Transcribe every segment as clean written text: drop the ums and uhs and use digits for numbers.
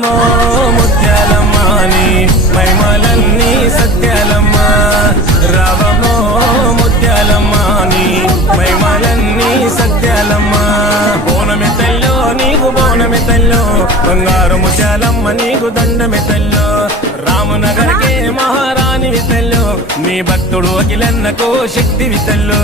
రావమ్మో ముత్యాలమ్మ నీ మహిమలన్నీ సత్యాలమ్మ రావమ్మో ముత్యాలమ్మ నీ మహిమలన్నీ సత్యాలమ్మ బోనమి తల్లో నీకు బోనమి తల్లో బంగారు ముత్యాలమ్మ నీకు దండమి తల్లో రామనగరకే మహారాణి వితల్లో నీ భక్తుడు అఖిలన్నకు శక్తి వితల్లో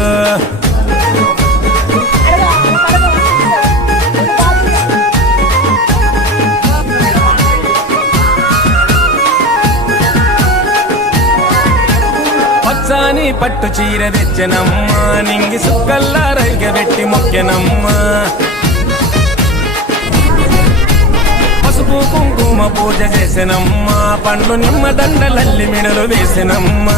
పచ్చాని పట్టు చీర తెచ్చనమ్మ నింగి సుక్కల్లా రైగబెట్టి మొక్కెనమ్మ పసుపు కుంకుమ పూజ చేసినమ్మ పండ్లు నిమ్మ దండలల్లి మెడలు వేసినమ్మ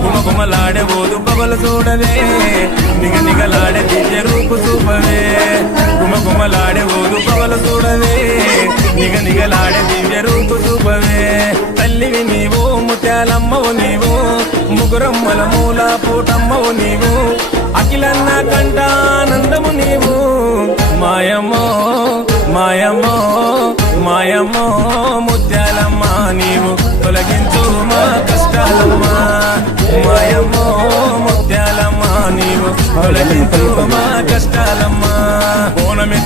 గుమగుమలాడే ఓదు పగలు చూడవే నిగనిగలాడే దివ్య రూపు చూపవే గుమగుమలాడే ఓదు పగలు చూడవే నిగనిగలాడే దివ్య రూపు చూపవే తల్లివి నీవు ముత్యాలమ్మవు నీవు ముగురమ్మల మూల పూటమ్మవు నీవు అఖిలన్న కంటానందము నీవు మాయమ్మో మాయమ్మో మాయమ్మో ముత్యాలమ్మ నీవు తొలగించు మా కష్టాలమ్మ మాయమ్మో ముత్యాలమ్మ నీవు తొలగించు మా కష్టాలమ్మ బోనమి